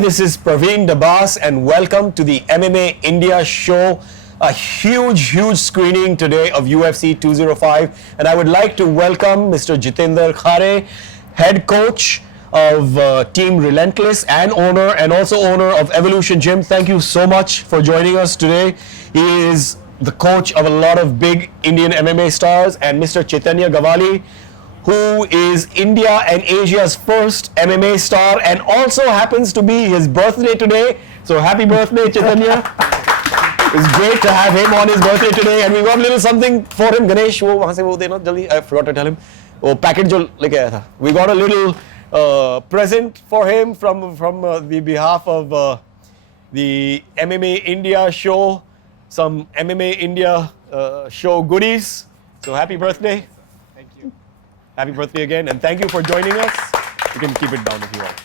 this is Parvin Dabas and welcome to the MMA India show. A huge screening today of UFC 205, and I would like to welcome Mr. Jitendra Khare, head coach of Team Relentless and also owner of Evolution Gym. Thank you so much for joining us today. He is the coach of a lot of big Indian MMA stars, and Mr. Chaitanya Gavali, who is India and Asia's first MMA star, and also happens to be his birthday today. So happy birthday, Chaitanya. It's great to have him on his birthday today, and we got a little something for him. Ganesh, I forgot to tell him. Oh, packet jo leke aaya tha. We got a little present for him from the behalf of the MMA India show. Some MMA India show goodies. So happy birthday. Thank you. Happy birthday again, and thank you for joining us. You can keep it down if you want.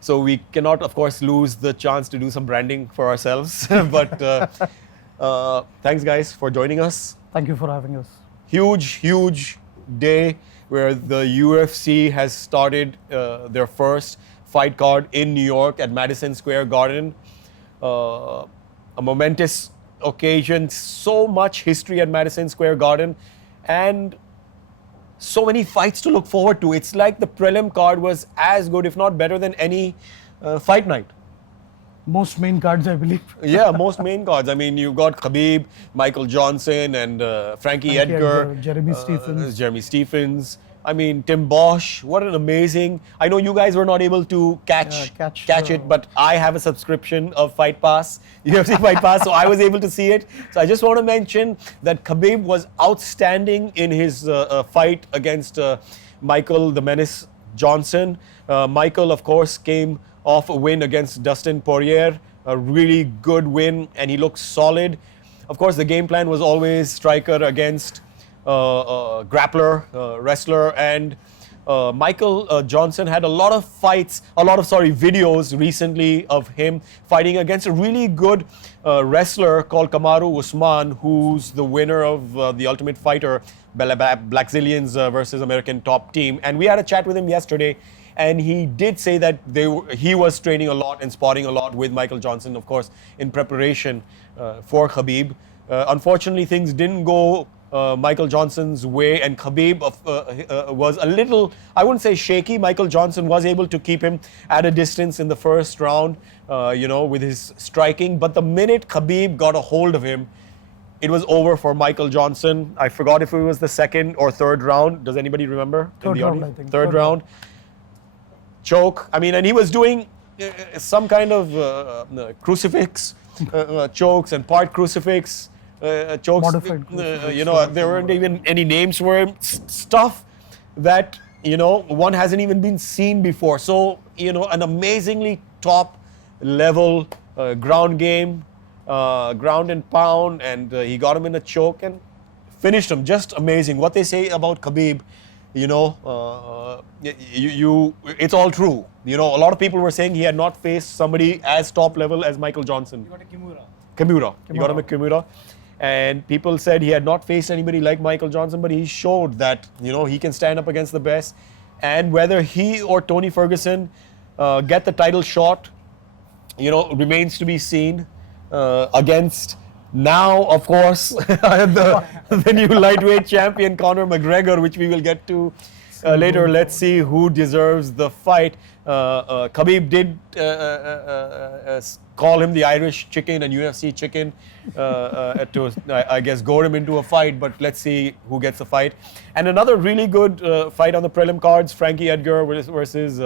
So we cannot, of course, lose the chance to do some branding for ourselves. But thanks, guys, for joining us. Thank you for having us. Huge day where the UFC has started their first fight card in New York at Madison Square Garden. A momentous occasion, so much history at Madison Square Garden, and so many fights to look forward to. It's like the prelim card was as good, if not better, than any fight night. Most main cards, I believe. Yeah, most main cards. I mean, you've got Khabib, Michael Johnson, and Frankie Edgar, Jeremy Stephens. I mean, Tim Bosch. What an amazing! I know you guys were not able to catch it, but I have a subscription of Fight Pass, UFC Fight Pass, so I was able to see it. So I just want to mention that Khabib was outstanding in his fight against Michael the Menace Johnson. Michael, of course, came off a win against Dustin Poirier, a really good win, and he looked solid. Of course, the game plan was always striker against grappler, wrestler, and Michael Johnson had a lot of videos recently of him fighting against a really good wrestler called Kamaru Usman, who's the winner of the Ultimate Fighter, Blackzilians versus American Top Team. And we had a chat with him yesterday, and he did say that he was training a lot and spotting a lot with Michael Johnson, of course, in preparation for Khabib. Unfortunately, things didn't go Michael Johnson's way, and Khabib was a little, I wouldn't say shaky. Michael Johnson was able to keep him at a distance in the first round, with his striking. But the minute Khabib got a hold of him, it was over for Michael Johnson. I forgot if it was the second or third round. Does anybody remember? Third round, I think. Third round. Choke. I mean, and he was doing some kind of crucifix, chokes and part crucifix. Chokes, there weren't even any names for him. Stuff that, one hasn't even been seen before. So, an amazingly top level ground game, ground and pound, and he got him in a choke and finished him. Just amazing. What they say about Khabib, it's all true. A lot of people were saying he had not faced somebody as top level as Michael Johnson. You got a Kimura. He got him a Kimura. And people said he had not faced anybody like Michael Johnson, but he showed that, he can stand up against the best. And whether he or Tony Ferguson get the title shot, remains to be seen against now, of course, the new lightweight champion, Conor McGregor, which we will get to later. Let's see who deserves the fight. Khabib did call him the Irish chicken and UFC chicken to, I guess, goad him into a fight, but let's see who gets the fight. And another really good fight on the prelim cards, Frankie Edgar versus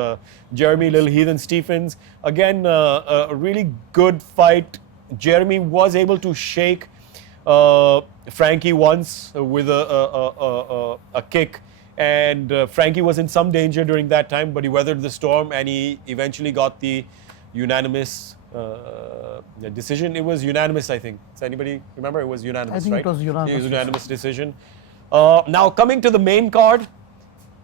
Jeremy Lil Heathen Stephens. Again, a really good fight. Jeremy was able to shake Frankie once with a kick, and Frankie was in some danger during that time, but he weathered the storm and he eventually got the unanimous decision. It was unanimous, I think. Does anybody remember? It was unanimous, I think right? It was unanimous. It was unanimous decision. Now coming to the main card,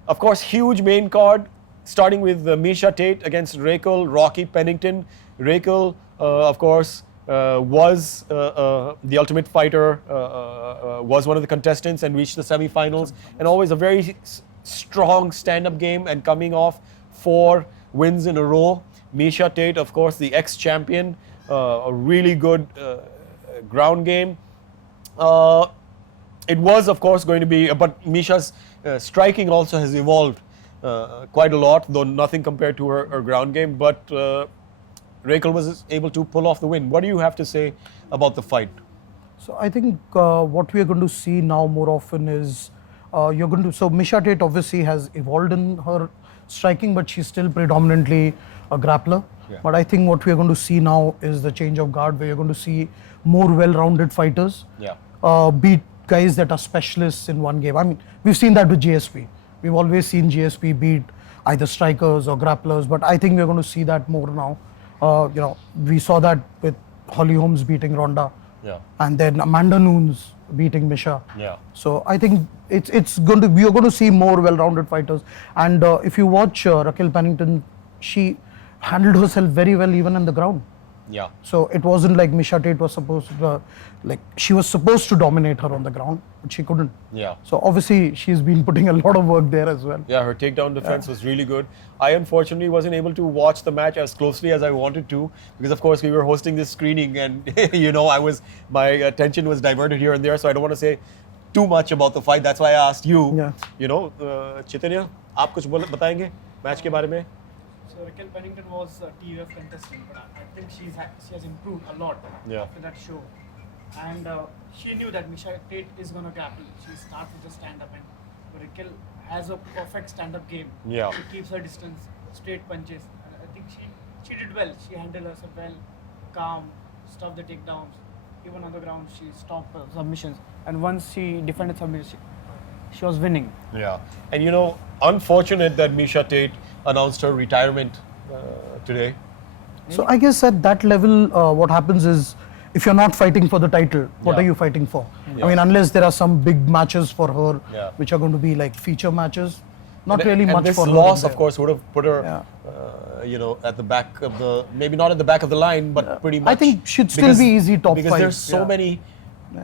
of course, huge main card, starting with Misha Tate against Rocky Pennington. Rakel, of course, was the Ultimate Fighter, was one of the contestants and reached the semi-finals, and always a very strong stand-up game, and coming off 4 wins in a row. Miesha Tate, of course, the ex-champion, a really good ground game. It was, of course, going to be, but Miesha's striking also has evolved quite a lot, though nothing compared to her ground game. But Rakel was able to pull off the win. What do you have to say about the fight? So I think what we are going to see now more often is so Miesha Tate obviously has evolved in her striking, but she's still predominantly a grappler. Yeah. But I think what we are going to see now is the change of guard, where you're going to see more well-rounded fighters beat guys that are specialists in one game. I mean, we've seen that with GSP. We've always seen GSP beat either strikers or grapplers, but I think we're going to see that more now. We saw that with Holly Holmes beating Ronda, and then Amanda Nunes beating Miesha. So I think you're going to see more well-rounded fighters. And if you watch Raquel Pennington, she handled herself very well even in the ground. So it wasn't like Miesha Tate was supposed to, she was supposed to dominate her on the ground, but she couldn't. So obviously she's been putting a lot of work there as well. Her takedown defense was really good. I unfortunately wasn't able to watch the match as closely as I wanted to, because of course we were hosting this screening and my attention was diverted here and there, so I don't want to say too much about the fight. That's why I asked you. Chaitanya, आप कुछ बताएंगे match के बारे में? So Raquel Pennington was a TUF contestant, but I think she has improved a lot after that show. And she knew that Miesha Tate is going to grapple. She starts with a stand-up, and Raquel has a perfect stand-up game. She keeps her distance, straight punches. And I think she did well. She handled herself well, calm, stopped the takedowns. Even on the ground, she stopped submissions. And once she defended submissions, she was winning. And unfortunate that Miesha Tate announced her retirement today. So I guess at that level, what happens is, if you're not fighting for the title, what are you fighting for? I mean, unless there are some big matches for her, which are going to be like feature matches, not really much this for her. This loss, of course, would have put her, at the back of the, maybe not at the back of the line, but pretty much. I think she'd still be easy top 5. Because there's so many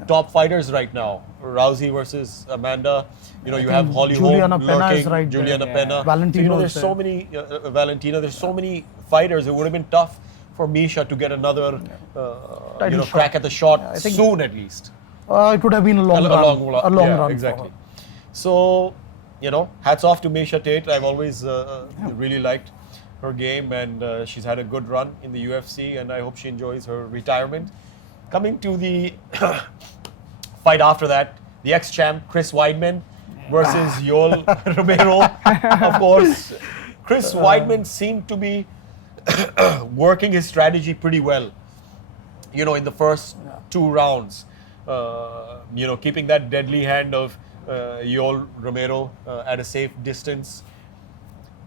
top fighters right now. Rousey versus Amanda. You have Holly Holm lurking, right Juliana Pena. Valentina. So, there's so many Valentina. There's so many fighters. It would have been tough for Miesha to get another crack at the shot soon, at least. It would have been a long run. Exactly. So, hats off to Miesha Tate. I've always really liked her game, and she's had a good run in the UFC, and I hope she enjoys her retirement. Coming to the fight after that, the ex-champ Chris Weidman versus Yoel Romero. Of course, Chris Weidman seemed to be working his strategy pretty well, in the first 2 rounds. Keeping that deadly hand of Yoel Romero at a safe distance.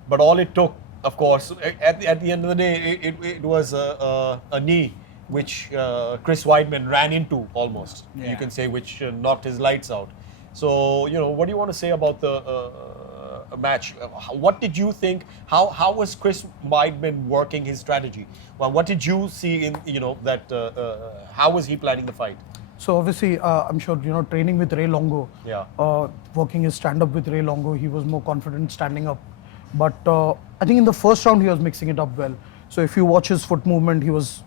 But all it took, of course, at the end of the day, it was a knee which Chris Weidman ran into almost, you can say, which knocked his lights out. So, what do you want to say about the match? What did you think? How was Chris Weidman working his strategy? Well, what did you see in, how was he planning the fight? So obviously, I'm sure, training with Ray Longo, working his stand-up with Ray Longo, he was more confident standing up. But I think in the first round, he was mixing it up well. So if you watch his foot movement, he was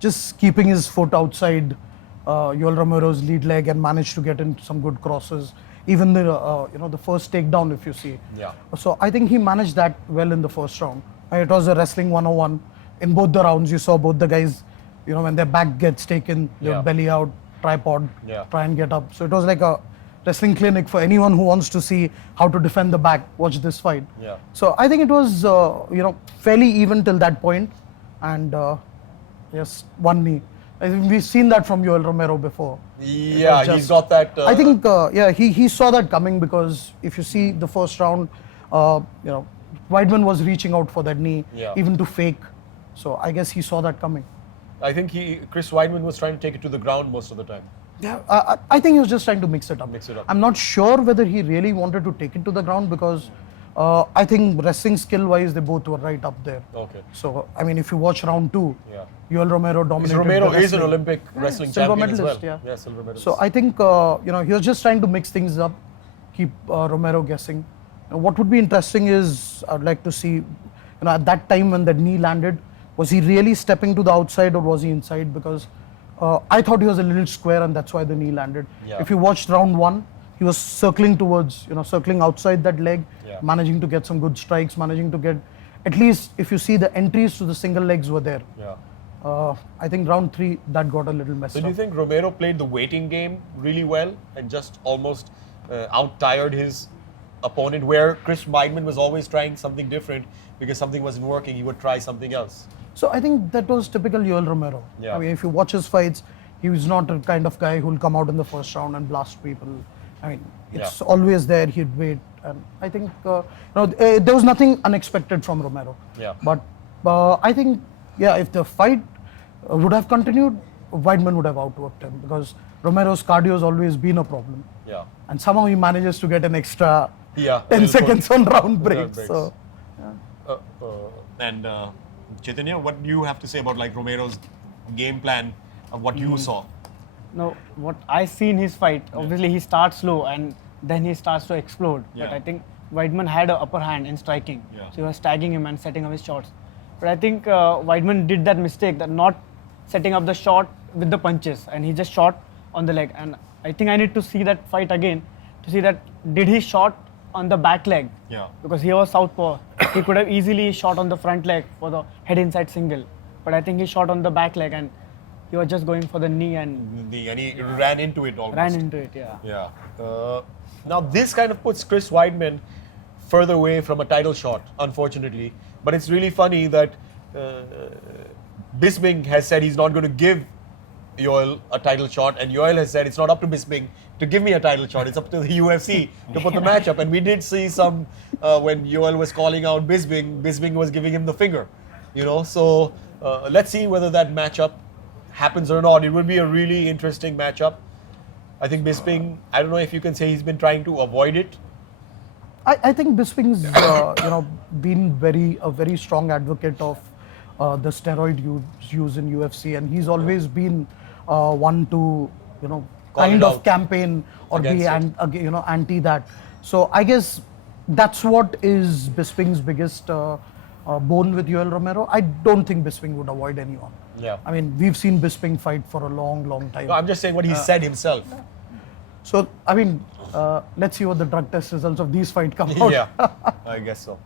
just keeping his foot outside Yoel Romero's lead leg and managed to get in some good crosses. Even the first takedown, if you see. So I think he managed that well in the first round. It was a wrestling 101. In both the rounds, you saw both the guys, when their back gets taken, they would belly out, tripod, try and get up. So it was like a wrestling clinic for anyone who wants to see how to defend the back. Watch this fight. So I think it was, fairly even till that point, and yes, one knee. I think we've seen that from Yoel Romero before. He's got that. I think, he saw that coming, because if you see the first round, Weidman was reaching out for that knee, even to fake. So I guess he saw that coming. I think Chris Weidman was trying to take it to the ground most of the time. I think he was just trying to mix it up. I'm not sure whether he really wanted to take it to the ground, because I think wrestling skill-wise, they both were right up there. So, I mean, if you watch round 2, Yoel Romero dominated. Romero is an Olympic wrestling champion as well. Silver medalist. So I think, he was just trying to mix things up, keep Romero guessing. What would be interesting is, I'd like to see, at that time when that knee landed, was he really stepping to the outside or was he inside? Because I thought he was a little square and that's why the knee landed. Yeah. If you watched round 1, he was circling towards, circling outside that leg, managing to get some good strikes, managing to get, at least if you see the entries to the single legs were there. Yeah. I think round 3, that got a little messed up. So do you think Romero played the waiting game really well and just almost out-tired his opponent, where Chris Weidman was always trying something different because something wasn't working, he would try something else? So I think that was typical Yoel Romero. Yeah. I mean, if you watch his fights, he was not a kind of guy who will come out in the first round and blast people. I mean, it's always there, he'd wait. And I think, there was nothing unexpected from Romero. Yeah. But I think, if the fight would have continued, Weidman would have outworked him because Romero's cardio has always been a problem. Yeah. And somehow he manages to get an extra 10 little seconds on round breaks. breaks. So, And Chaitanya, what do you have to say about like Romero's game plan of what you saw? No, what I see in his fight, obviously he starts slow and then he starts to explode. Yeah. But I think Weidman had an upper hand in striking. Yeah. So he was tagging him and setting up his shots. But I think Weidman did that mistake, that not setting up the shot with the punches, and he just shot on the leg. And I think I need to see that fight again to see that did he shot on the back leg? Yeah. Because he was southpaw. He could have easily shot on the front leg for the head inside single. But I think he shot on the back leg and he was just going for the knee and He ran into it almost. ran into it, Yeah. Now this kind of puts Chris Weidman further away from a title shot, unfortunately. But it's really funny that Bisping has said he's not going to give Yoel a title shot, and Yoel has said it's not up to Bisping to give me a title shot. It's up to the UFC to put the match up. And we did see some when Yoel was calling out Bisping was giving him the finger. So let's see whether that matchup happens or not. It would be a really interesting matchup. I think Bisping, I don't know if you can say he's been trying to avoid it. I think Bisping's been a very strong advocate of the steroid use in UFC, and he's always been one to kind of campaign or be anti that. So I guess that's what is Bisping's biggest bone with Yoel Romero. I don't think Bisping would avoid anyone. Yeah. I mean, we've seen Bisping fight for a long time. No, I'm just saying what he said himself. So, I mean, let's see what the drug test results of these fights come out. Yeah, I guess so.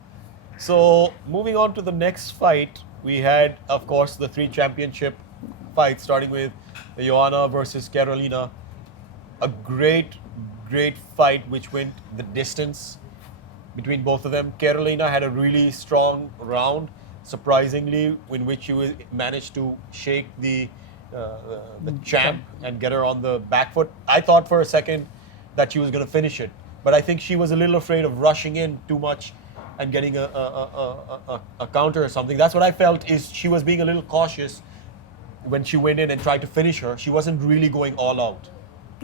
So, moving on to the next fight, we had, of course, the 3 championship fights, starting with Joanna versus Karolina. A great fight which went the distance between both of them. Karolina had a really strong round, surprisingly, in which she managed to shake the champ and get her on the back foot. I thought for a second that she was going to finish it, but I think she was a little afraid of rushing in too much and getting a counter or something. That's what I felt, is she was being a little cautious when she went in and tried to finish her. She wasn't really going all out.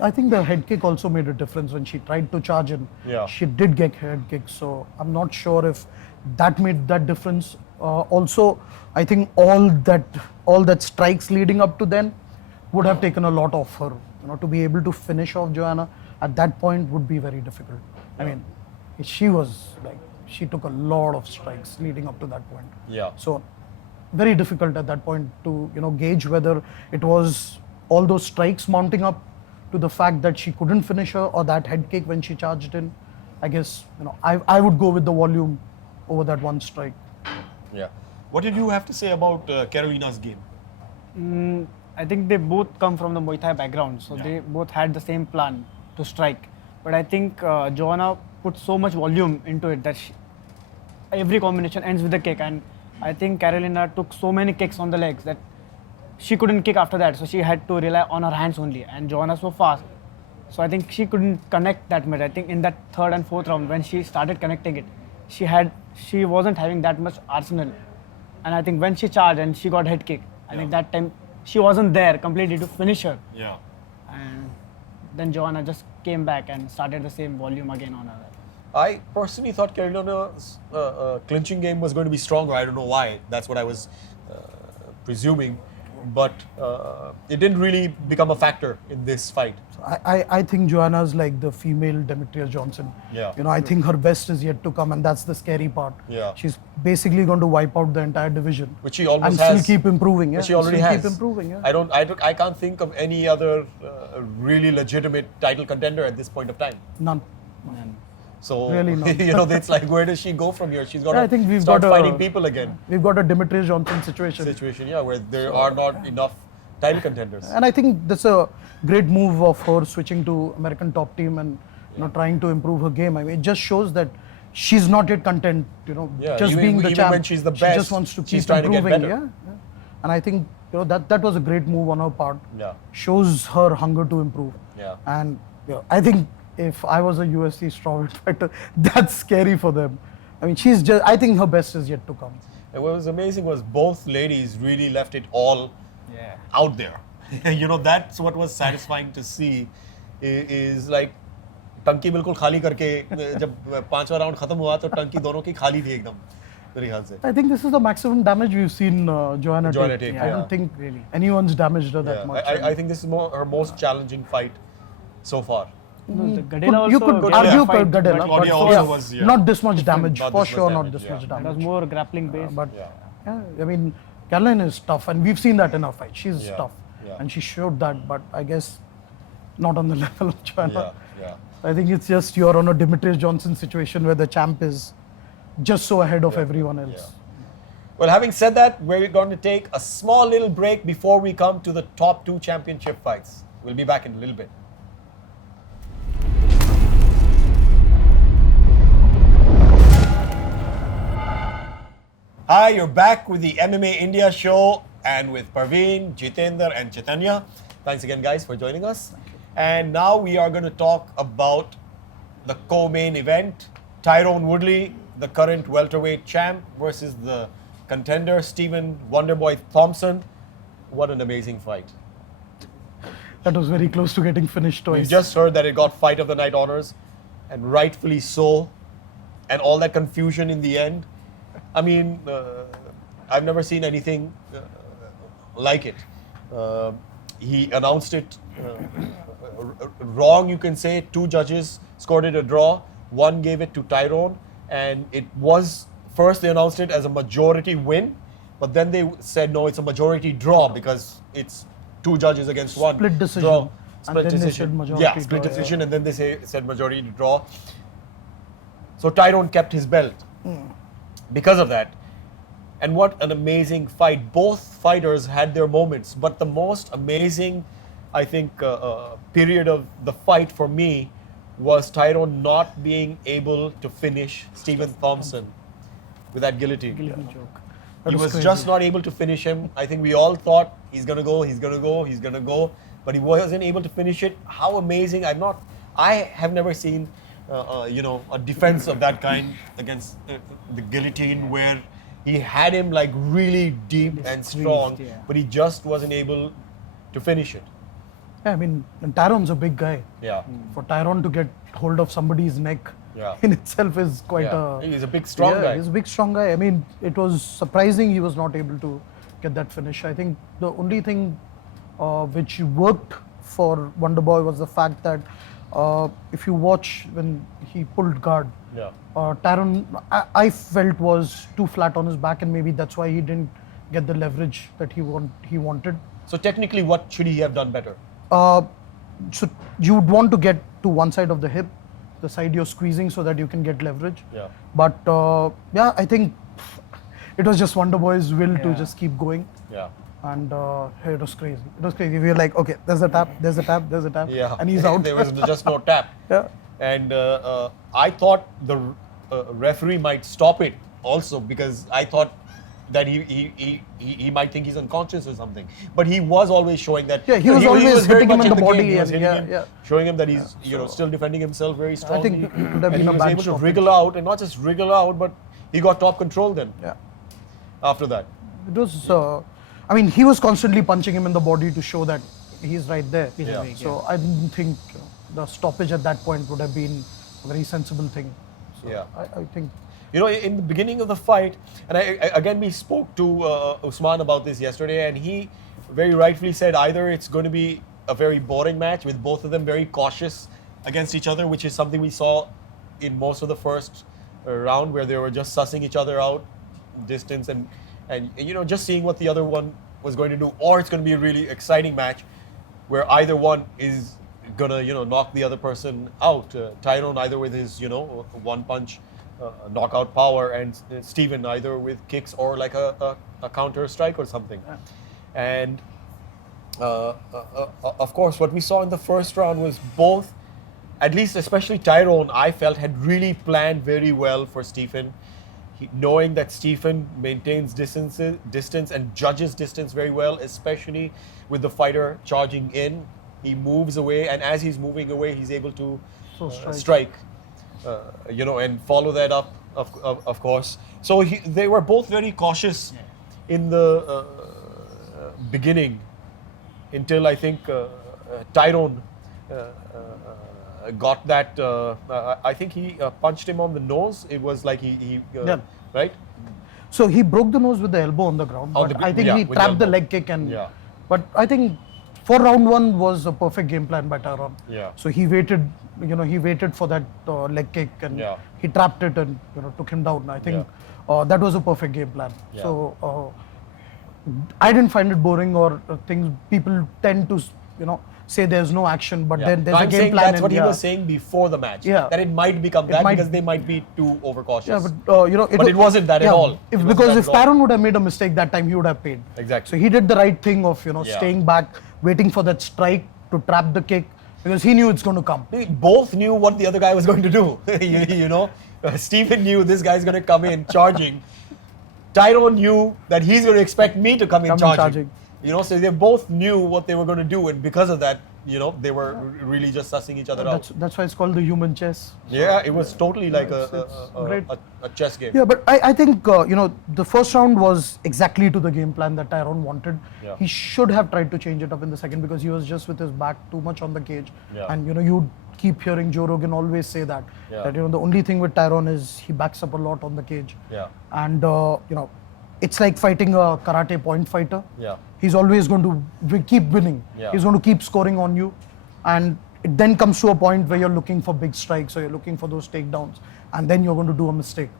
I think the head kick also made a difference when she tried to charge in. Yeah. She did get head kicks, so I'm not sure if that made that difference. Also, I think all that strikes leading up to then would have taken a lot off her. To be able to finish off Joanna at that point would be very difficult. I mean, she took a lot of strikes leading up to that point. Yeah. So very difficult at that point to gauge whether it was all those strikes mounting up to the fact that she couldn't finish her, or that head kick when she charged in. I guess I would go with the volume over that one strike. Yeah. What did you have to say about Karolina's game? I think they both come from the Muay Thai background, so they both had the same plan to strike. But I think Joanna put so much volume into it that every combination ends with a kick, and I think Karolina took so many kicks on the legs that she couldn't kick after that, so she had to rely on her hands only. And Joanna so fast, so I think she couldn't connect that much. I think in that 3rd and 4th round, when she started connecting it, she wasn't having that much arsenal. And I think when she charged and she got head kick, I think that time she wasn't there completely to finish her. Yeah. And then Joanna just came back and started the same volume again on her. I personally thought Karolina's clinching game was going to be stronger. I don't know why. That's what I was presuming. but it didn't really become a factor in this fight. I think Joanna's like the female Demetria Johnson. Yeah. You know, I think her best is yet to come, and that's the scary part. Yeah. She's basically going to wipe out the entire division. Which she almost and has. And still keep improving. Yeah. Which she already has. Keep improving. Yeah. I can't think of any other really legitimate title contender at this point of time. None. So, really not. you know, it's like, where does she go from here? She's got I think we've start got fighting people again. We've got a Demetria Johnson situation. Yeah, where there are not enough title contenders. And I think that's a great move of her switching to American Top Team and you know trying to improve her game. I mean, it just shows that she's not yet content, you know, just even, being the even champ. when she's the best, she just wants to keep trying improving. To get better. Yeah. And I think you know that was a great move on her part. Yeah. Shows her hunger to improve. Yeah. And you know, I think if I was a UFC strawweight fighter, that's scary for them. I mean, I think her best is yet to come. And what was amazing was both ladies really left it all out there. You know, that's what was satisfying to see is like टंकी बिल्कुल खाली करके जब पांचवा round खत्म हुआ तो टंकी दोनों की खाली थी एकदम मेरे ख्याल से. I think this is the maximum damage we've seen Joanna take. I don't think really anyone's damaged her that much. I think this is her most challenging fight so far. You could argue Gadela, but also was, not this much damage, for sure, not this much damage. It was more grappling based. But I mean, Karolina is tough, and we've seen that in her fight. She's tough, and she showed that. But I guess not on the level of Joanna. I think it's just you're on a Demetrius Johnson situation where the champ is just so ahead of everyone else. Well, having said that, we're going to take a small little break before we come to the top 2 championship fights. We'll be back in a little bit. Hi, you're back with the MMA India show and with Parvin, Jitendra and Chaitanya. Thanks again, guys, for joining us. And now we are going to talk about the co-main event, Tyrone Woodley, the current welterweight champ, versus the contender, Stephen Wonderboy Thompson. What an amazing fight. That was very close to getting finished twice. We just heard that it got Fight of the Night honors, and rightfully so, and all that confusion in the end. I mean, I've never seen anything like it. He announced it wrong, you can say. 2 judges scored it a draw. 1 gave it to Tyrone, and it was, first they announced it as a majority win, but then they said no, it's a majority draw because it's 2 judges against 1. Split decision. Draw. Split decision. They said majority split draw, decision, and then they said majority draw. So Tyrone kept his belt because of that. And what an amazing fight. Both fighters had their moments, but the most amazing, I think, period of the fight for me was Tyrone not being able to finish Stephen Thompson with that guillotine. Joke. He was just not able to finish him. I think we all thought he's gonna go, but he wasn't able to finish it. How amazing! I have never seen, a defense of that kind against the guillotine where he had him like really deep and strong, but he just wasn't able to finish it. Yeah, I mean, and Tyrone's a big guy. Yeah. For Tyrone to get hold of somebody's neck in itself is quite a... He's a big, strong guy. He's a big, strong guy. I mean, it was surprising he was not able to get that finish. I think the only thing which worked for Wonderboy was the fact that if you watch when he pulled guard, Tyrone, I felt was too flat on his back, and maybe that's why he didn't get the leverage that he wanted. So technically, what should he have done better? So you would want to get to one side of the hip, the side you're squeezing, so that you can get leverage. Yeah. But I think it was just Wonderboy's will to just keep going. Yeah. And it was crazy. It was crazy. We were like, okay, there's a tap, there's a tap, there's a tap, and he's out. There was just no tap. And I thought the referee might stop it also, because I thought that he might think he's unconscious or something. But he was always showing that. Yeah, he was always hitting him in the body, and showing him that he's still defending himself very strongly. I think it would have been a bad he was able to wriggle out, and not just wriggle out, but he got top control then. Yeah. After that. It was. I mean, he was constantly punching him in the body to show that he's right there. So I didn't think the stoppage at that point would have been a very sensible thing. So I think. You know, in the beginning of the fight, and we spoke to Usman about this yesterday, and he very rightfully said, either it's going to be a very boring match with both of them very cautious against each other, which is something we saw in most of the first round where they were just sussing each other out, distance and just seeing what the other one was going to do, or it's going to be a really exciting match where either one is gonna knock the other person out. Tyrone either with his one punch knockout power, and Stephen either with kicks or like a counter strike or something. And of course, what we saw in the first round was both, at least especially Tyrone, I felt had really planned very well for Stephen. Knowing that Stephen maintains distance and judges distance very well, especially with the fighter charging in. He moves away, and as he's moving away, he's able to strike, and follow that up, of course. So they were both very cautious in the beginning, until I think Tyrone got that. I think he punched him on the nose. It was like he right? So he broke the nose with the elbow on the ground. But I think he trapped the leg kick But I think for round one was a perfect game plan by Tyrone. So he waited, he waited for that leg kick and he trapped it and took him down. I think that was a perfect game plan. So I didn't find it boring or things. People tend to say there's no action, but then there's a game plan. That's what he was saying before the match. That it might become that because they might be too overcautious. But it wasn't that at all. Because if Tyrone would have made a mistake that time, he would have paid. Exactly. So he did the right thing of staying back, waiting for that strike to trap the kick, because he knew it's going to come. They both knew what the other guy was going to do. Stephen knew this guy's going to come in charging. Tyrone knew that he's going to expect me to come in charging. So they both knew what they were going to do, and because of that, they were really just sussing each other out. That's why it's called the human chess. Yeah, it was totally like a chess game. Yeah, but I think the first round was exactly to the game plan that Tyrone wanted. He should have tried to change it up in the second, because he was just with his back too much on the cage. And you keep hearing Joe Rogan always say that that the only thing with Tyrone is he backs up a lot on the cage. And it's like fighting a karate point fighter. He's always going to keep winning. He's going to keep scoring on you. And it then comes to a point where you're looking for big strikes or you're looking for those takedowns. And then you're going to do a mistake.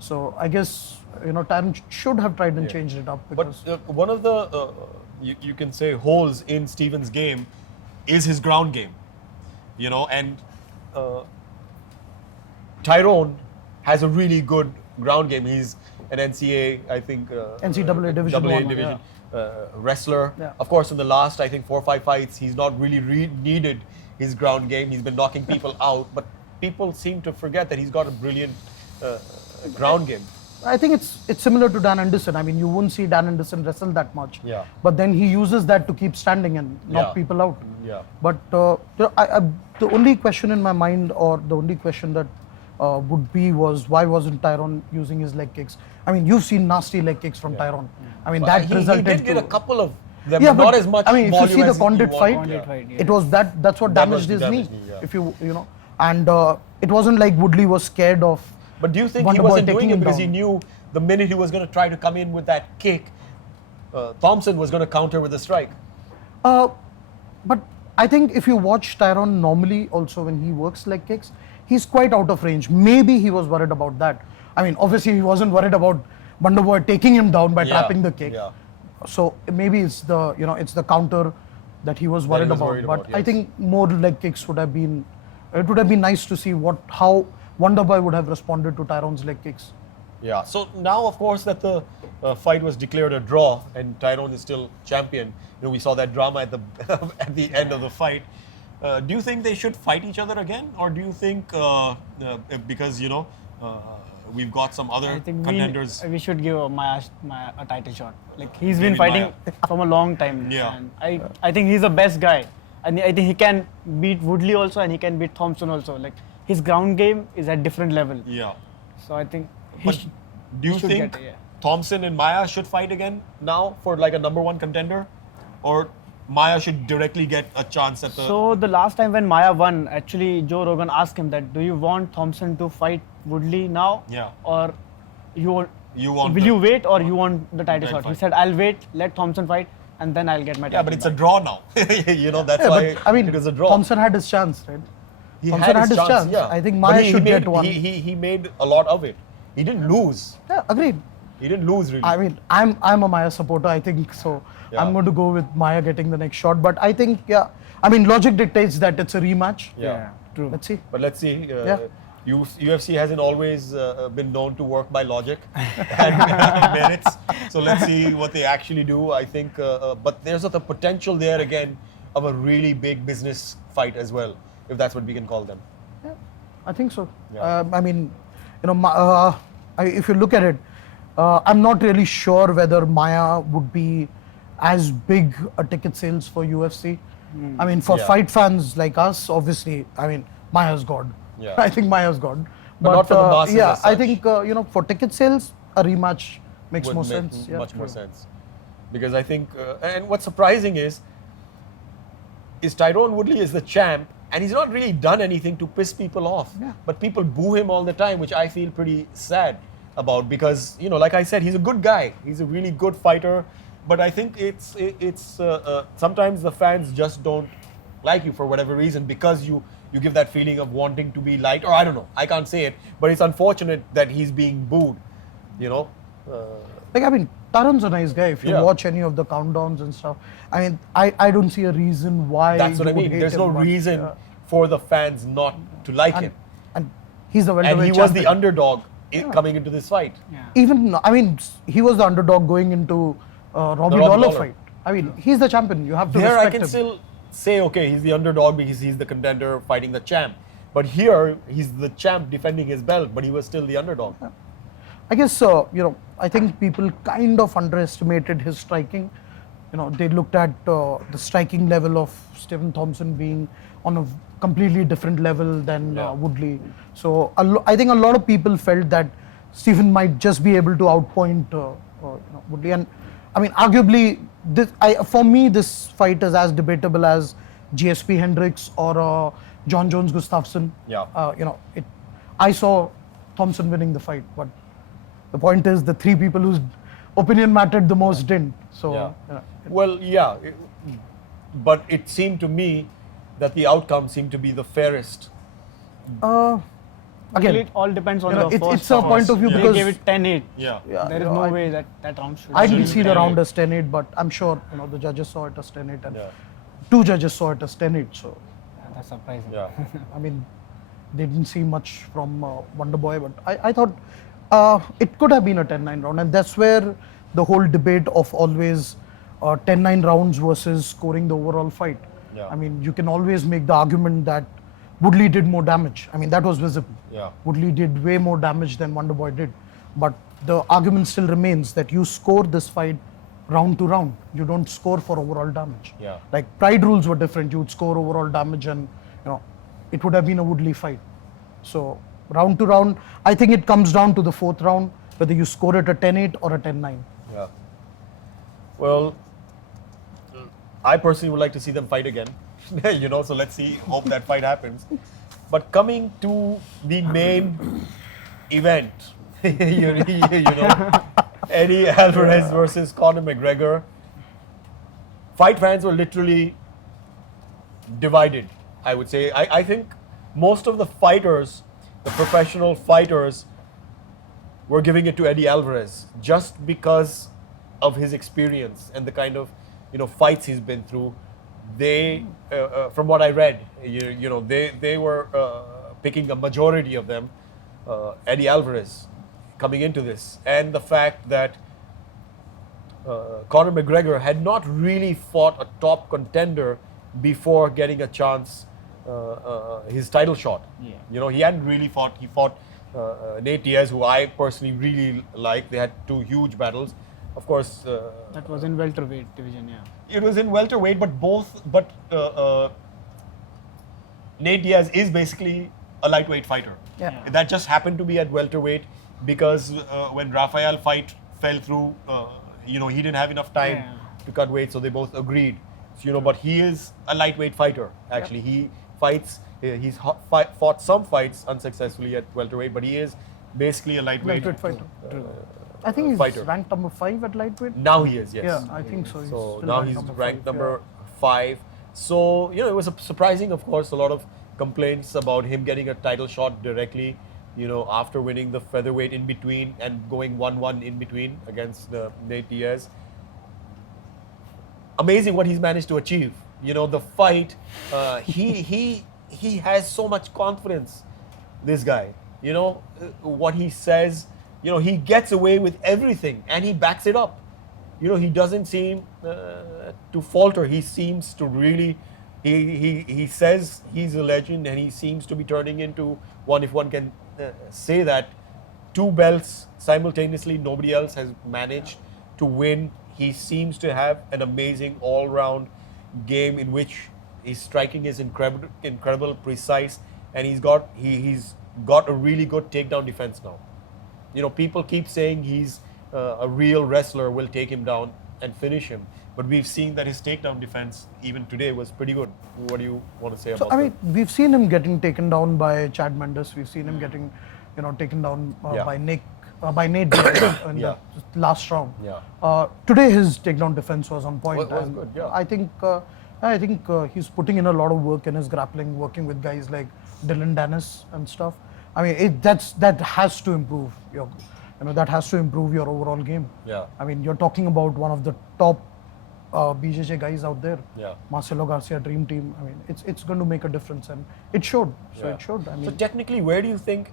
So I guess, Tyrone should have tried and changed it up. But one of the, you can say, holes in Stephen's game is his ground game. And Tyrone has a really good ground game. He's an NCAA, I think, NCAA Division wrestler. Of course, in the last, I think, 4 or 5 fights, he's not really needed his ground game. He's been knocking people out, but people seem to forget that he's got a brilliant ground game. I think it's similar to Dan Anderson. I mean, you wouldn't see Dan Anderson wrestle that much. But then he uses that to keep standing and knock people out. But the only question in my mind, or the only question that would be, was why wasn't Tyrone using his leg kicks? I mean, you've seen nasty leg kicks from Tyrone. I mean, that resulted. He did get a couple of them, but not as much. I mean, if you see the Condit fight, it was that's what damaged his knee. If and it wasn't like Woodley was scared of. But do you think he wasn't doing it because he knew the minute he was going to try to come in with that kick, Thompson was going to counter with a strike? But I think if you watch Tyrone normally, also when he works leg kicks, he's quite out of range. Maybe he was worried about that. I mean, obviously he wasn't worried about Wonder Boy taking him down by trapping the kick. So maybe it's the it's the counter that he was worried about. But I think more leg kicks would have been. It would have been nice to see how Wonder Boy would have responded to Tyrone's leg kicks. Yeah. So now, of course, that the fight was declared a draw and Tyrone is still champion. We saw that drama at the at the end of the fight. Do you think they should fight each other again, or do you think because we've got some other contenders? We should give Maya a title shot. Like, he's been fighting from a long time. And I think he's the best guy, and I think he can beat Woodley also, and he can beat Thompson also. Like, his ground game is at different level. So I think do you think Thompson and Maya should fight again now for like a #1 contender, or Maya should directly get a chance at the... So the last time when Maya won, actually Joe Rogan asked him that, do you want Thompson to fight Woodley now? Or will you wait, or you want the title shot? He said, I'll wait, let Thompson fight. and then I'll get my title. Yeah, but it's a back. draw now. That's why it was a draw. Thompson had his chance, right? He Thompson had his chance. Yeah. I think But Maya he should made, get one. He made a lot of it. He didn't lose. Yeah, agreed. He didn't lose really. I mean, I'm a Maya supporter. I think so. Yeah. I'm going to go with Maya getting the next shot. But I think, I mean, logic dictates that it's a rematch. Yeah. True. Let's see. But let's see. Yeah. UFC hasn't always been known to work by logic and merits. So let's see what they actually do. I think, but there's the potential there again of a really big business fight as well, if that's what we can call them. Yeah, I think so. Yeah. I mean, if you look at it, I'm not really sure whether Maya would be as big a ticket sales for UFC. I mean, for fight fans like us, obviously, I mean, Maya's God. Yeah. I think Maya's God. But not for the masses yeah, as I such. think, for ticket sales, a rematch makes Would more make sense. Yeah. much more sense. Because I think, and what's surprising is Tyrone Woodley is the champ, and he's not really done anything to piss people off. Yeah. But people boo him all the time, which I feel pretty sad about because, like I said, he's a good guy. He's a really good fighter. But I think it's sometimes the fans just don't like you for whatever reason because you give that feeling of wanting to be liked, or I don't know, I can't say it, but it's unfortunate that he's being booed, Like, I mean, Taran's a nice guy. If you Yeah. watch any of the countdowns and stuff, I mean, I don't see a reason why. That's what you I would mean. hate There's no him, but, reason yeah. for the fans not to like him. And he's the And welterweight he was champion. the underdog coming into this fight. Yeah. Even, I mean, he was the underdog going into Robbie Robbie Lawler Lawler. fight. I mean, he's the champion. You have to There I respect can him. still say, okay, he's the underdog because he's the contender fighting the champ. But here, he's the champ defending his belt, but he was still the underdog. I guess, I think people kind of underestimated his striking. They looked at the striking level of Stephen Thompson being on a completely different level than Woodley. So I think a lot of people felt that Stephen might just be able to outpoint Woodley. And I mean, arguably, for me, this fight is as debatable as GSP Hendricks or John Jones Gustafsson. Yeah. I saw Thompson winning the fight, but the point is the three people whose opinion mattered the most didn't. So, Well, yeah. But it seemed to me that the outcome seemed to be the fairest. Again, again, it all depends on the first it's a point of view They because gave it 10-8. Yeah. There is no way that round should. I didn't see the 10-8. round as 10-8, but I'm sure the judges saw it as 10-8, and Yeah. two judges saw it as 10-8. So, Yeah, that's surprising. Yeah. I mean, they didn't see much from Wonder Boy, but I thought it could have been a 10-9 round, and that's where the whole debate of always 10-9 rounds versus scoring the overall fight. Yeah. I mean, you can always make the argument that Woodley did more damage. I mean, that was visible. Yeah. Woodley did way more damage than Wonder Boy did. But the argument still remains that you score this fight round to round. You don't score for overall damage. Yeah. Like Pride rules were different. You would score overall damage and, it would have been a Woodley fight. So round to round, I think it comes down to the fourth round, whether you score it a 10-8 or a 10-9. Yeah. Well, I personally would like to see them fight again. So let's see, hope that fight happens. But coming to the main event, Eddie Alvarez versus Conor McGregor. Fight fans were literally divided, I would say. I think most of the fighters, the professional fighters, were giving it to Eddie Alvarez just because of his experience and the kind of fights he's been through. They, from what I read, they were picking a majority of them, Eddie Alvarez, coming into this, and the fact that Conor McGregor had not really fought a top contender before getting a chance, his title shot. Yeah. He hadn't really fought. He fought Nate Diaz, who I personally really like. They had two huge battles. Of course, That was in welterweight division, yeah. it was in welterweight, but Nate Diaz is basically a lightweight fighter. Yeah. That just happened to be at welterweight because when Rafael fight fell through, he didn't have enough time to cut weight, so they both agreed. So, but he is a lightweight fighter. Actually, he fights. He's fought some fights unsuccessfully at welterweight, but he is basically a lightweight Lightweight fighter. I think he's fighter. ranked number 5 at lightweight. Now he is, yes. Yeah, I think so. So still now he's ranked number 5. So, it was surprising, of course, a lot of complaints about him getting a title shot directly, after winning the featherweight in between and going 1-1 in between against Nate Diaz. Amazing what he's managed to achieve. The fight, he has so much confidence, this guy. What he says, he gets away with everything and he backs it up. He doesn't seem to falter. He seems to really, he says he's a legend and he seems to be turning into one, if one can say that. 2 belts simultaneously, nobody else has managed to win. He seems to have an amazing all-round game in which his striking is incredible, precise, and he's got a really good takedown defense now. People keep saying he's a real wrestler, will take him down and finish him. But we've seen that his takedown defense, even today, was pretty good. What do you want to say about that? We've seen him getting taken down by Chad Mendes. We've seen him getting, taken down by Nate Diaz in the last round. Yeah. Today, his takedown defense was on point. Was good, yeah. I think he's putting in a lot of work in his grappling, working with guys like Dylan Dennis and stuff. That has to improve that has to improve your overall game. Yeah. You're talking about one of the top BJJ guys out there. Yeah. Marcelo Garcia, Dream Team. It's going to make a difference, and it showed. So it showed. So technically, where do you think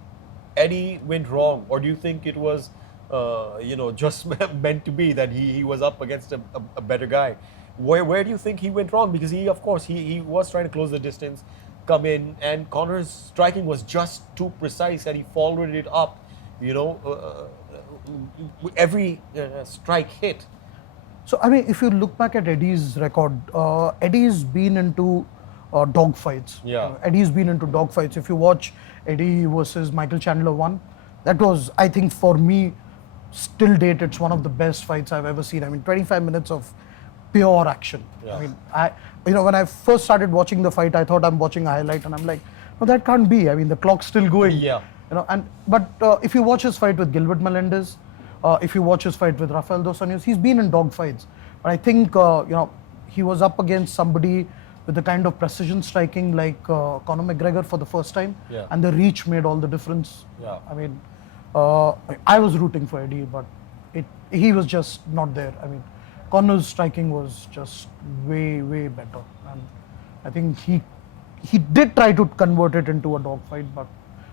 Eddie went wrong, or do you think it was, just meant to be that he was up against a better guy? Where do you think he went wrong? Because he was trying to close the distance, come in, and Conor's striking was just too precise, and he followed it up. Every strike hit. So if you look back at Eddie's record, Eddie's been into dog fights. Yeah. Eddie's been into dog fights. If you watch Eddie versus Michael Chandler 1, that was, I think, for me, still date, it's one of the best fights I've ever seen. 25 minutes of pure action. Yeah. When I first started watching the fight, I thought I'm watching a highlight, and I'm like, no, that can't be. The clock's still going. Yeah. But if you watch his fight with Gilbert Melendez, if you watch his fight with Rafael Dos Anjos, he's been in dog fights. But I think he was up against somebody with the kind of precision striking like Conor McGregor for the first time, and the reach made all the difference. Yeah. I was rooting for Eddie, but he was just not there. Conor's striking was just way better, and I think he did try to convert it into a dog fight, but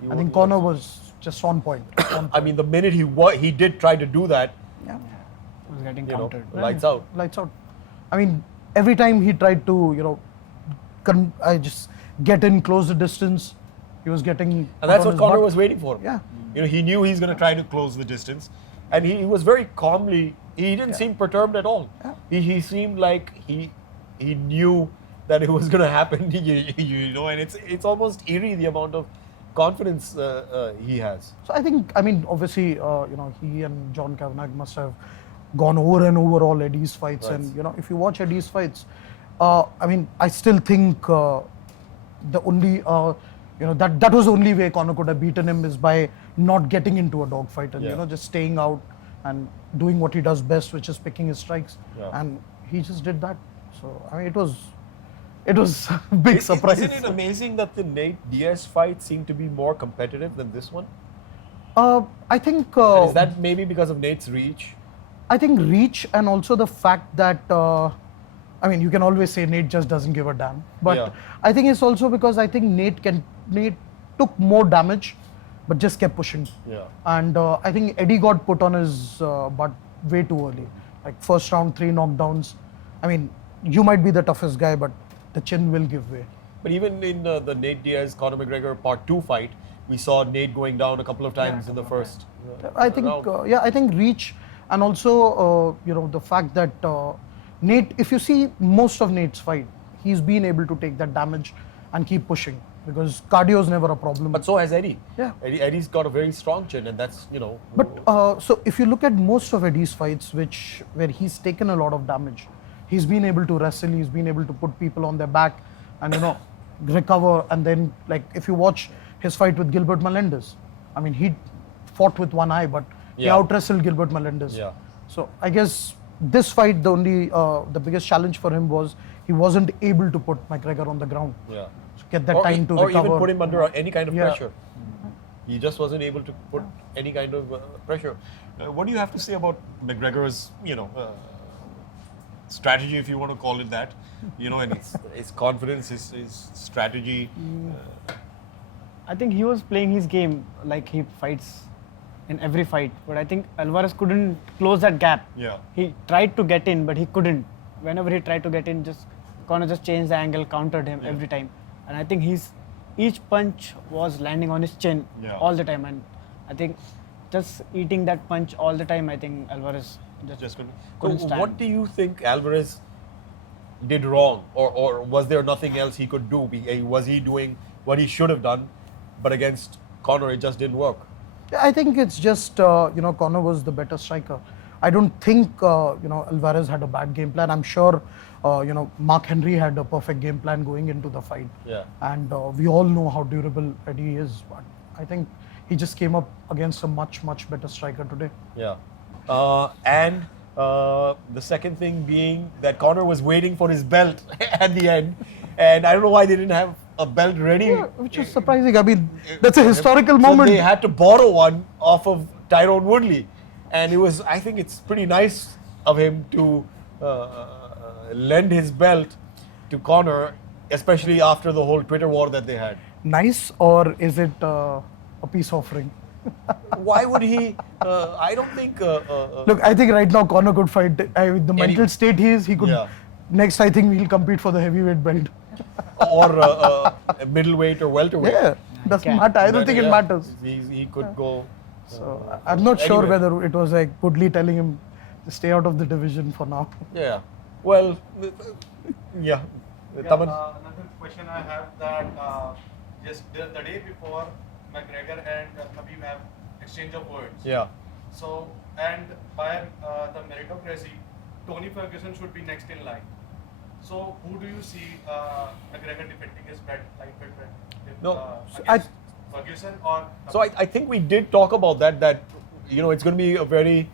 I think Conor was just on point. The minute he did try to do that, he was getting countered. Lights out. Lights out. Every time he tried to, just get in, close the distance, he was getting. And that's what Conor was waiting for. Yeah. He knew he's going to try to close the distance, and he was very calmly. He didn't seem perturbed at all. Yeah. He seemed like he knew that it was going to happen. And it's almost eerie the amount of confidence he has. So I think, obviously, he and John Kavanagh must have gone over and over all Eddie's fights. Right. And, if you watch Eddie's fights, I still think the only, that was the only way Conor could have beaten him is by not getting into a dogfight and, just staying out and doing what he does best, which is picking his strikes. Yeah. And he just did that. So, it was a big surprise. Isn't it amazing that the Nate Diaz fight seemed to be more competitive than this one? I think... is that maybe because of Nate's reach? I think reach, and also the fact that, you can always say Nate just doesn't give a damn. But I think it's also because I think Nate took more damage, but just kept pushing. Yeah. And I think Eddie got put on his butt way too early. Like first round, 3 knockdowns. You might be the toughest guy, but the chin will give way. But even in the Nate Diaz Conor McGregor Part 2 fight, we saw Nate going down a couple of times in the first. I think I think reach, and also the fact that Nate, if you see most of Nate's fight, he's been able to take that damage and keep pushing because cardio is never a problem. But so has Eddie. Yeah. Eddie's got a very strong chin, and that's But so if you look at most of Eddie's fights, where he's taken a lot of damage, he's been able to wrestle, he's been able to put people on their back and, recover. And then, like, if you watch his fight with Gilbert Melendez, he fought with one eye, but He out-wrestled Gilbert Melendez. Yeah. So I guess this fight, the biggest challenge for him was he wasn't able to put McGregor on the ground. Yeah. So get that time to recover. Or even put him under any kind of pressure. He just wasn't able to put any kind of pressure. What do you have to say about McGregor's, strategy, if you want to call it that? And his confidence, his strategy. I think he was playing his game like he fights in every fight, but I think Alvarez couldn't close that gap. Yeah. He tried to get in, but he couldn't. Whenever he tried to get in, Conor just changed the angle, countered him every time. And I think each punch was landing on his chin all the time. And I think just eating that punch all the time, I think Alvarez just couldn't stand. What do you think Alvarez did wrong? Or was there nothing else he could do? Was he doing what he should have done, but against Conor it just didn't work? I think it's just, Conor was the better striker. I don't think, Alvarez had a bad game plan. I'm sure, Mark Henry had a perfect game plan going into the fight. Yeah. And we all know how durable Eddie is. But I think he just came up against a much, much better striker today. Yeah. And the second thing being that Conor was waiting for his belt at the end. And I don't know why they didn't have a belt ready. Yeah, which is surprising. I mean, that's a historical moment. So they had to borrow one off of Tyrone Woodley. And I think it's pretty nice of him to lend his belt to Conor, especially after the whole Twitter war that they had. Nice, or is it a peace offering? Why would he? I don't think. Look, I think right now Conor could fight. With the mental state he is, he could. Yeah. Next, I think he'll compete for the heavyweight belt. Or middleweight or welterweight. Yeah, doesn't matter. I don't think it matters. He could go. So I'm not sure whether it was like Woodley telling him to stay out of the division for now. Yeah. Well, yeah. Another question I have that just the day before McGregor and Khabib have exchange of words. Yeah. So and by the meritocracy, Tony Ferguson should be next in line. So who do you see McGregor defending his belt, lightweight belt? Against Ferguson or? So I think we did talk about that it's going to be a very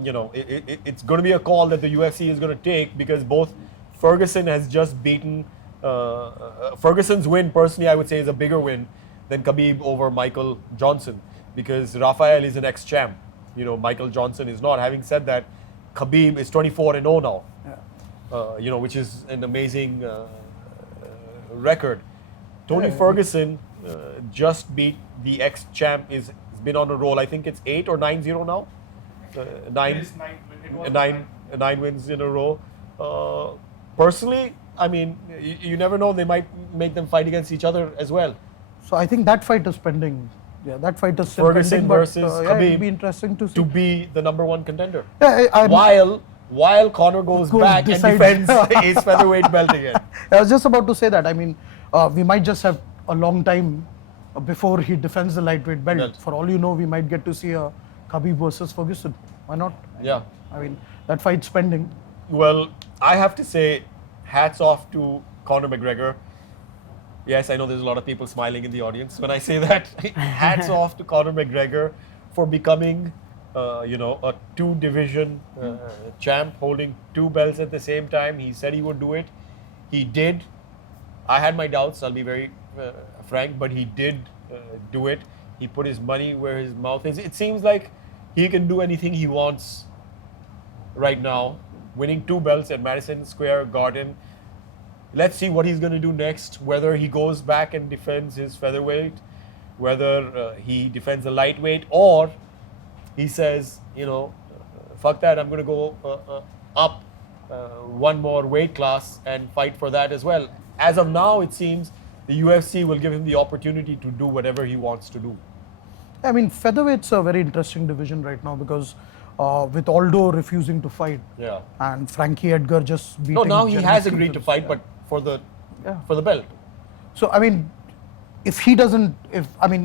it's going to be a call that the UFC is going to take, because both Ferguson has just beaten Ferguson's win personally I would say is a bigger win than Khabib over Michael Johnson, because Rafael is an ex-champ. Michael Johnson is not. Having said that, Khabib is 24-0 now. Yeah. Which is an amazing record. Tony Ferguson just beat the ex-champ. He's been on a roll. I think it's 8 or 9-0 now. Nine wins in a row. Personally, I mean, you never know. They might make them fight against each other as well. So I think that fight is pending. Yeah, that fight is still Ferguson pending. versus Khabib. It'll be interesting to see. To be the #1 contender. Yeah, While Conor goes back and defends his featherweight belt again. I was just about to say that. I mean, we might just have a long time before he defends the lightweight belt. For all you know, we might get to see a Khabib versus Ferguson. Why not? Yeah. I mean, that fight's pending. Well, I have to say, hats off to Conor McGregor. Yes, I know there's a lot of people smiling in the audience when I say that. Hats off to Conor McGregor for becoming a two-division champ, holding 2 belts at the same time. He said he would do it. He did. I had my doubts, I'll be very frank, but he did do it. He put his money where his mouth is. It seems like he can do anything he wants right now, winning 2 belts at Madison Square Garden. Let's see what he's going to do next, whether he goes back and defends his featherweight, whether he defends the lightweight, or he says, fuck that, I'm going to go up 1 more weight class and fight for that as well. As of now, it seems the UFC will give him the opportunity to do whatever he wants to do. I mean, featherweight's a very interesting division right now, because with Aldo refusing to fight, and Frankie Edgar just beating. No, now he Jeremy has agreed to Stephens. fight, but for the belt. So I mean, if he doesn't,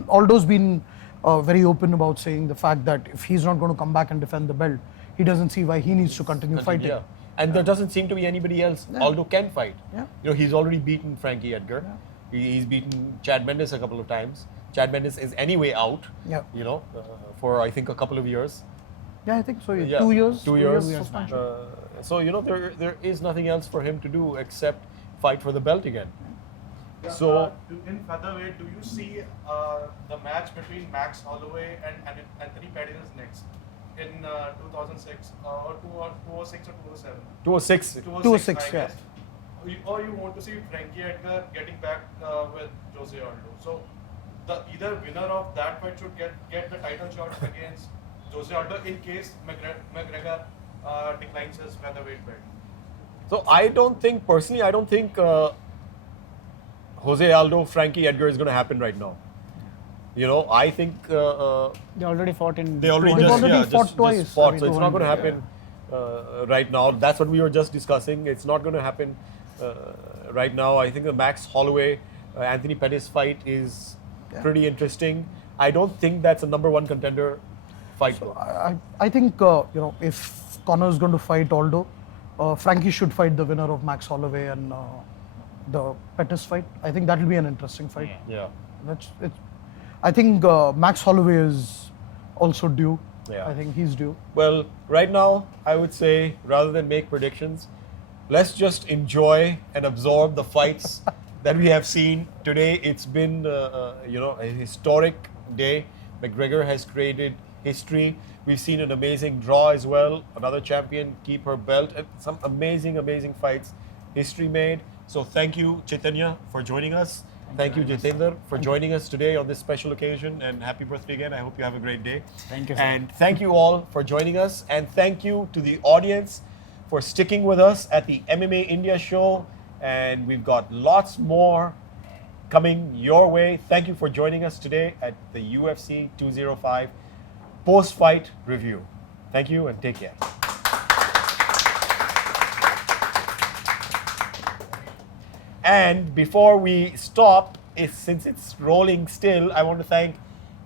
Aldo's been very open about saying the fact that if he's not going to come back and defend the belt, he doesn't see why he needs to continue fighting. Yeah. And there doesn't seem to be anybody else. Aldo can fight. Yeah. He's already beaten Frankie Edgar. He's beaten Chad Mendes a couple of times. Chad Mendes is anyway out. Yeah. You know, for I think a couple of years. Yeah, I think so. Yeah, 2 years. 2 years. suspension. So you know there is nothing else for him to do except fight for the belt again. Yeah, So in featherweight, do you see the match between Max Holloway and Anthony Pettis is next in 2006 or 2006 or 2007? 206. 206, I guess. Or you want to see Frankie Edgar getting back with Jose Aldo. So the either winner of that fight should get the title shot against Jose Aldo in case McGregor declines his featherweight belt. So I don't think Jose Aldo, Frankie Edgar is going to happen right now. You know, I think They already fought in. they already They've just, already yeah, fought just twice. fought. I mean, So it's not going to 200, happen right now. That's what we were just discussing. It's not going to happen right now. I think the Max Holloway, Anthony Pettis fight is pretty interesting. I don't think that's a #1 contender fight. I think if Conor is going to fight Aldo, Frankie should fight the winner of Max Holloway and the Pettis fight. I think that will be an interesting fight. Yeah. I think Max Holloway is also due. Yeah. I think he's due. Well, right now, I would say rather than make predictions, let's just enjoy and absorb the fights that we have seen today. It's been, a historic day. McGregor has created history. We've seen an amazing draw as well. Another champion keep her belt. And some amazing, amazing fights. History made. So thank you, Chaitanya, for joining us. Thank you, Jitendra, for joining us today on this special occasion. And happy birthday again. I hope you have a great day. Thank you, sir. And thank you all for joining us. And thank you to the audience for sticking with us at the MMA India show. And we've got lots more coming your way. Thank you for joining us today at the UFC 205 post-fight review. Thank you and take care. And before we stop, since it's rolling still, I want to thank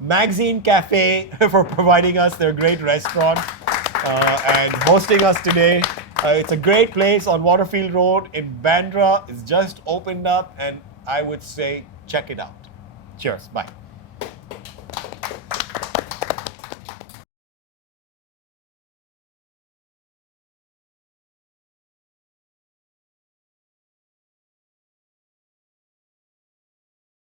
Magazine Cafe for providing us their great restaurant and hosting us today. It's a great place on Waterfield Road in Bandra. It's just opened up and I would say check it out. Cheers. Bye.